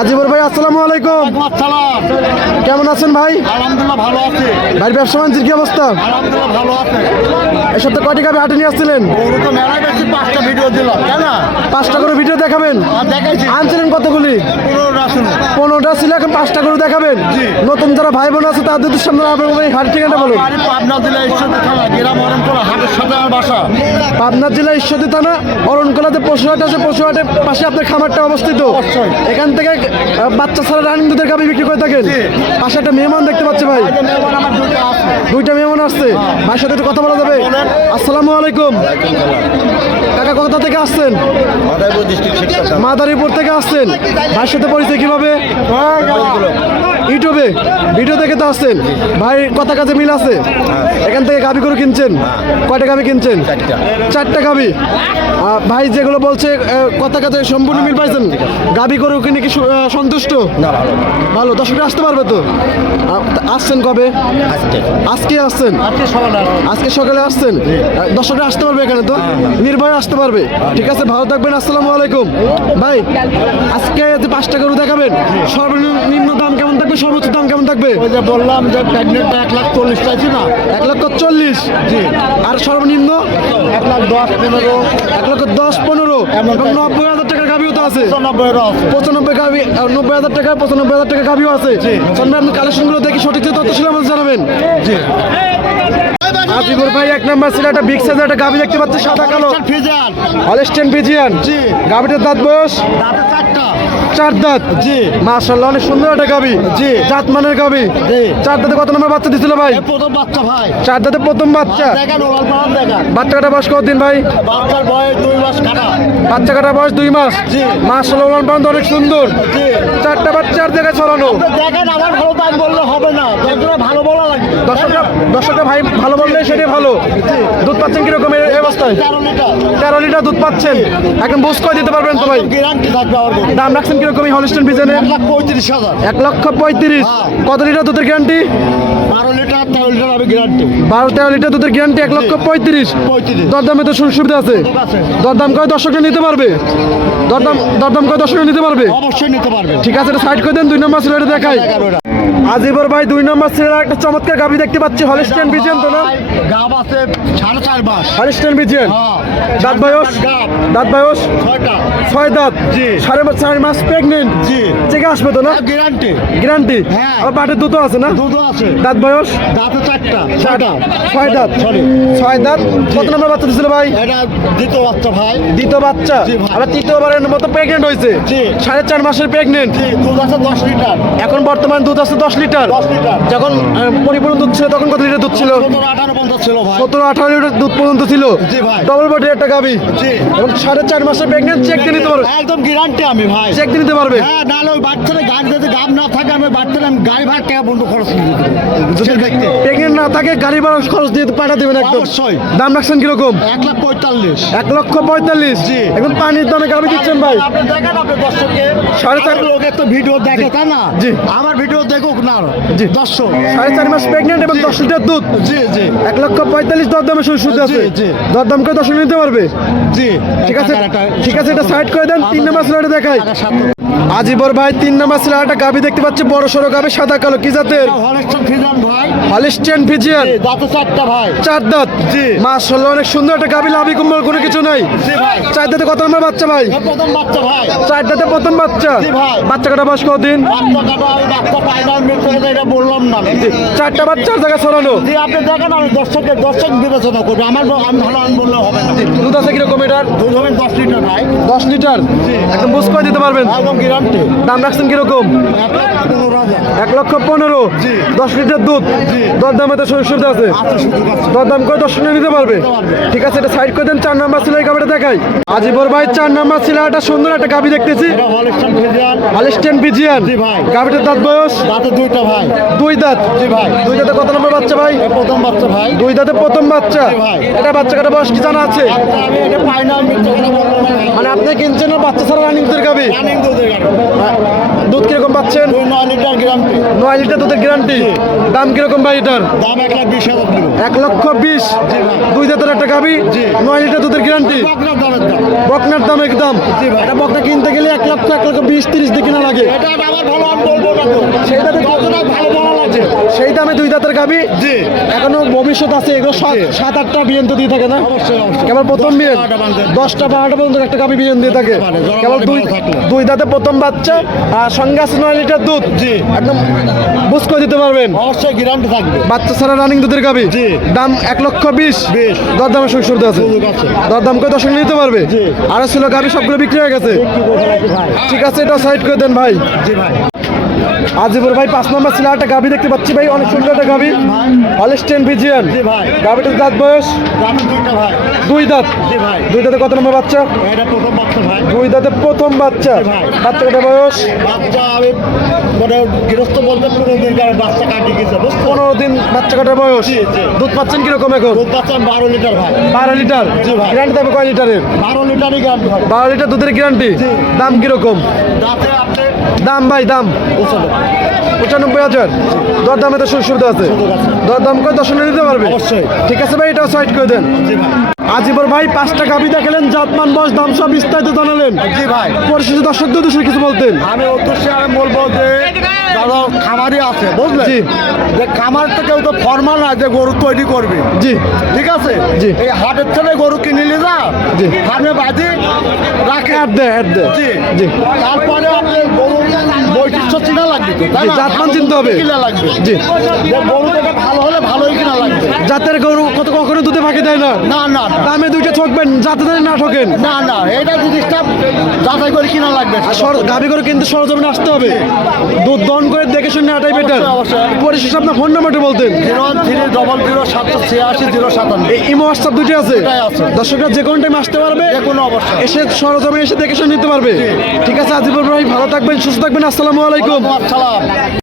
আজিবর ভাই আসসালামু আলাইকুম। কেমন আছেন ভাই? আলহামদুলিল্লাহ ভালো আছে। ভাইয়ের ব্যবসা বাণিজ্যের কি অবস্থা? আলহামদুলিল্লাহ ভালো আছে। এই সপ্তাহে কয়টি হাটে নিয়ে আসছিলেন? তো মেলায় বেশি পাঁচটা ভিডিও দিলাম কেন পাঁচটা করে ভিডিও দেখাবেন? আর দেখাইছি। আনছিলেন কতগুলি? পনেরোটা ছিল। এখন পাঁচটা করে দেখাবেন? নতুন যারা ভাই বোন আছে তাদের সামনে আপনার হাট ঠিকানা বলুন। পাবনা জেলা ঈশ্বর থানা গ্রাম অরণপুর হাটের সাথে আমার বাসা। পাবনা জেলা ঈশ্বরদী থানা অরণকলাতে পশু হাট আছে পশু হাটের পাশে আপনার খামারটা অবস্থিত। এখান থেকে বাচ্চা ছাড়া রানিং দুধের গাবি বিক্রি করে থাকেন। পাশে একটা মেহমান দেখতে পাচ্ছি ভাই। দুইটা মেহমান আসছে। ভাইয়ের সাথে একটু কথা বলা যাবে? আসসালামু আলাইকুম। কাকা কোথা থেকে আসছেন? মাদারীপুর থেকে আসছেন। ভাইয়ের সাথে পরিচয় কীভাবে? ইউটিউবে ভিডিও দেখে তো আসছেন। ভাই কথা কাজে মিল আছে? এখান থেকে গাবি করে কিনছেন? কয়টা গাবি কিনছেন? চারটা। গাবি ভাই যেগুলো বলছে কথা কাজে সম্পূর্ণ মিল পাইছেন। গাবি করে কিনে কি সন্তুষ্ট? ভালো। দর্শকরা আসতে পারবে তো? আসছেন কবে? আজকে। আসছেন? আজকে সকালে আসছেন? দর্শকরা আসতে পারবে এখানে তো? নির্ভয়ে আসতে পারবে। ঠিক আছে ভালো থাকবেন আসসালামু আলাইকুম। ভাই আজকে পাঁচটা গরু দেখাবেন সর্বনিম্ন দাম কেমন থাকবে? সর্বোচ্চ দাম কেমন থাকবে? ওই যে বললাম যে প্রেগনেন্ট এক লাখ চল্লিশ চাইছি না। এক লক্ষ চল্লিশ? জি। আর সর্বনিম্ন? এক লাখ দশ পনেরো। এক লক্ষ দশ পনেরো। এবং নব্বই হাজার টাকার গাভিও তো আছে। পঁচানব্বই গাভি নব্বই হাজার টাকা পঁচানব্বই হাজার টাকা গাভিও আছে। আপনি কালেকশনগুলো দেখি সঠিক তথ্য ছিল আমাদের জানাবেন। জি। আজিবুর ভাই এক নাম্বার ছিল একটা বিগ সাইজের একটা গাভি দেখতে পাচ্ছি সাদা কালো। ফিজান হলেস্টেন জি। গাভিটার দাঁত বয়স? চার দাঁত? জি। মার্শাল্লাহ অনেক সুন্দর একটা গাভি। জি। মানের গাভি। জি। চার দাঁতে কত নম্বর বাচ্চা দিছিল ভাই? প্রথম বাচ্চা ভাই। চার দাঁতে প্রথম বাচ্চা। দেখেন ওলাল পালান দেখেন। বাচ্চাটা বয়স কতদিন ভাই? বাচ্চার বয়স দুই মাস কাটা। বাচ্চা কাটা বয়স দুই মাস। মার্শাল্লাহ পান্ত অনেক সুন্দর। চারটা বাচ্চার জায়গায় ছড়ানো। দেখেন আমার ভালো দাম বললে হবে না। ভালো বলা লাগবে। দর্শকরা দর্শকরা ভাই ভালো বললে সেটাই ভালো। দুধ পাচ্ছেন কীরকম এই অবস্থায়? তেরো লিটার। দুধ পাচ্ছেন। এখন বুঝ করে দিতে পারবেন তো ভাই। দাম রাখছেন কীরকম এই হলিস্টেন এক লাখ পঁয়ত্রিশ হাজার। এক লক্ষ পঁয়ত্রিশ। কত লিটার দুধের গ্যারান্টি বারো লিটার তেরো লিটার আমি গ্যারান্টি বারো তেরো লিটার দুধের গ্যারান্টি এক লক্ষ পঁয়ত্রিশ। দরদামে তো সুবিধা আছে। ঠিক আছে। দরদাম করে দর্শকরা নিতে পারবে? দরদাম দরদাম করে দর্শকরা নিতে পারবে? অবশ্যই নিতে পারবে। ঠিক আছে এটা সাইড করে দেন দুই নম্বর সিলেটে দেখাই। আজিবর ভাই দুই নম্বর সিলেট একটা চমৎকার গাভি দেখতে পাচ্ছি হলিস্টেন বিজিয়ান তো না? গাব আছে সাড়ে চার মাস। হলিস্টেন হ্যাঁ। দাঁত বয়স? গাব। দাঁত বয়স? ছয়টা। ছয় দাঁত? জি। সাড়ে মাস চার মাস প্রেগনেন্ট জি। চেকে আসবে তো না? গ্যারান্টি গ্যারান্টি হ্যাঁ। আবার পাটের দুটো আছে না? দুধও আছে। দাঁত বয়স? দাঁতে চারটা ছয়টা। ছয় দাঁত। সরি। ছয় দাঁত? কত নম্বর বাচ্চা দিছিল ভাই? এটা দ্বিতীয় বাচ্চা ভাই। দ্বিতীয় বাচ্চা? জি ভাই। আবার তৃতীয়বারের মতো প্রেগনেন্ট হয়েছে জি। সাড়ে চার মাসের প্রেগনেন্ট জি দুধ আছে দশ লিটার। এখন বর্তমান দুধ আছে দশ লিটার? দশ লিটার। যখন পরিপূর্ণ দুধ ছিল তখন কত লিটার দুধ ছিল? সতেরো আঠারো লিটার দুধ পর্যন্ত ছিল? জি ভাই। ডবল বডির একটা গাবি? এবং সাড়ে চার মাসের প্রেগনেন্ট চেক দিয়ে নিতে পারবে? একদম গ্যারান্টি আমি ভাই। চেক দিয়ে নিতে পারবে? হ্যাঁ নাহলে ওই বাচ্চারা গাড়ি যদি গাম না থাকে আমি বাচ্চারা আমি গাড়ি ভাড়া টাকা বন্ধ খরচ প্রেগনেন্ট না থাকে গাড়ি ভাড়া খরচ দিয়ে পাঠা দেবেন একদম। অবশ্যই। দাম রাখছেন কীরকম? এক লাখ পঁয়তাল্লিশ। এক লক্ষ পঁয়তাল্লিশ? জি। এখন পানির দামে গাবি দিচ্ছেন ভাই। আপনি দেখেন আপনি দর্শককে। সাড়ে চার- লোকের তো ভিডিও দেখে তা না? জি। আমার ভিডিও দেখুক না জি। দর্শক। সাড়ে চার মাস প্রেগনেন্ট এবং দশ লিটার দুধ। জি জি। এক লক্ষ পঁয়তাল্লিশ দর সুদ আছে। জি, জি। দর দাম করে দশ নিতে পারবে। জি। ঠিক আছে? ঠিক আছে এটা সাইড করে দেন তিন নম্বর সিলারে দেখাই। আজিবর ভাই তিন নম্বর সিলার একটা গাবি দেখতে পাচ্ছি বড় সড়ো গাবি সাদা কালো কি জাতের? হলেস্টন ফিজিয়ান ভাই। চার দাঁত। জি। মাশাআল্লাহ অনেক সুন্দর একটা গাবি লাভি কুম্বল কোনো কিছু নাই। ভাই। চার দাঁতে কত নম্বর বাচ্চা ভাই? প্রথম বাচ্চা ভাই। চার দাঁতে প্রথম বাচ্চা। বাচ্চা কাটা বয়স বললাম না। চারটা বাচ্চার জায়গায় ছড়ানো? জি আপনি দেখেন আমি দর্শকের দর্শক বিবেচনা করব আমার আমি ভালো আমি বললে হবে না। দুধ আছে কীরকম এটার? দুধ হবে দশ লিটার ভাই। দশ লিটার? একদম বুঝ করে দিতে পারবেন। দাম রাখছেন কীরকম? এক লক্ষ পনেরো। দশ লিটার দুধ? জি। দর দামে তো সুযোগ সুবিধা আছে। আছে দর দাম করে দশ পারবে? নিতে পারবে। ঠিক আছে এটা সাইড করে দেন চার নাম্বার ছিল এই গাবিটা দেখাই। আজিবর ভাই চার নাম্বার ছিল একটা সুন্দর একটা গাবি দেখতেছি। এটা আলিস্টেন বিজিয়ান। গাবিটার দাঁত বয়স? দাঁতে দুইটা ভাই। দুই দাঁত? জি ভাই। দুই দাঁতে কত নম্বর বাচ্চা ভাই? প্রথম বাচ্চা ভাই। দুই দাঁতে প্রথম বাচ্চা। ভাই। এটা বাচ্চা কাটা বয়স কি জানা আছে। মানে আপনি কিনছেন বাচ্চা ছাড়া রানিং দুধের গাবি? রানিং দুধের দুধ কীরকম পাচ্ছেন? নয় লিটার গ্যারান্টি। নয় লিটার দুধের গ্যারান্টি? দাম কীরকম ভাই এটার? দাম এক লাখ বিশ এক লক্ষ বিশ? দুই জাতের একটা গাবি নয় লিটার দুধের গ্যারান্টি? বকনার দাম। একদম। এটা বকনা কিনতে গেলে এক লক্ষ এক লক্ষ বিশ তিরিশ দিয়ে কিনা লাগে এটা আমার ভালো আমি বলব না তো। সেইটা তো- ভালো বলা লাগছে সেই দামে দুই দাঁতের গাবি জি। এখনও ভবিষ্যৎ আছে এগুলো সাত আটটা বিয়েন তো দিয়ে থাকে না? কেবল প্রথম বিয়েন বাজে। দশটা বারোটা পর্যন্ত একটা গাবি বিয়েন দিয়ে থাকে। কেবল দুই দুই দাঁতে প্রথম বাচ্চা আর সঙ্গে আছে নয় লিটার দুধ। জি। একদম বুঝ করে দিতে পারবেন। অবশ্যই গ্যারান্টি থাকবে। বাচ্চা ছাড়া রানিং দুধের গাবি জি। দাম এক লক্ষ বিশ। বিশ। দরদামের সুযোগ সুবিধা আছে। দরদাম করে দর্শক নিতে পারবে? জি। আরও ছিল গাবি সবগুলো বিক্রি হয়ে গেছে। ঠিক আছে এটা সাইড করে দেন ভাই। জি ভাই। আজিবুর ভাই, পাঁচ নম্বর ছিল একটা গাবি দেখতে পাচ্ছি ভাই, অনেক সুন্দর একটা গাবি হলিস্টেন ভিজিয়ান গাবিটার দাঁত বয়স? দুই দাঁত। দুই দাঁতে কত নম্বর বাচ্চা? দুই দাঁতে প্রথম বাচ্চা। বাচ্চা কত বয়স? পনেরো দিন বাচ্চা কাটার বয়স। দুধ পাচ্ছেন কীরকম এখন? বারো লিটার। বারো লিটার। গ্যারান্টি দেবে কয় লিটারের? বারো লিটারই গ্যারান্টি বারো লিটার দুধের গ্যারান্টি দাম কীরকম? দাম ভাই, দাম। পঁচানব্বই হাজার। দর দামে তো সুযোগ সুবিধা আছে। দর দাম করে দর্শনে নিতে পারবে? অবশ্যই। ঠিক আছে ভাই এটাও সাইড করে দেন। আজিবর ভাই পাঁচটা গাবি দেখালেন জাতমান বয়স দাম সব বিস্তারিত জানালেন। জি ভাই। পরিশেষে দর্শকদের উদ্দেশ্যে কিছু বলতেন। আমি উদ্দেশ্যে আমি বলব যে যারা খামারি আছে বুঝলেন? জি। যে খামার থেকে কেউ তো ফর্মাল না যে গরু তৈরি করবে। জি। ঠিক আছে? জি। এই হাটের থেকে গরু কিনে নিয়ে যা জি। ফার্মে বাজি রাখে। অ্যাড দে অ্যাড দে। জি। জি। তারপরে আপনি গরু বৈশিষ্ট্য চিনা লাগবে? জাতমান চিনতে হবে। কিনা লাগবে। জি। ভালো হলে ভালোই কিনা লাগবে। জাতের গরু কত কখনো দুধে ফাঁকি দেয় না? না না দামে দুইটা ঠকবেন যেন না ঠকেন। না না এটা জিনিসটা যাচাই করে কিনা লাগবে। গাভি করে কিন্তু সরজমিনে আসতে হবে। দুধ দন করে দেখে শুনে আটাই বেটার। পরিশেষে আপনার ফোন নাম্বারটা বলতেন। জিরো থ্রি ডবল জিরো সাতশো ছিয়াশি জিরো সাতান্ন। এই ইমো হোয়াটসঅ্যাপ দুইটা আছে। দর্শকরা যে কোনো টাইম আসতে পারবে। যে কোনো অবস্থা এসে সরজমে এসে দেখে শুনে নিতে পারবে। ঠিক আছে আজিবুর ভাই ভালো থাকবেন সুস্থ থাকবেন। আসসালামু আলাইকুম। আসসালাম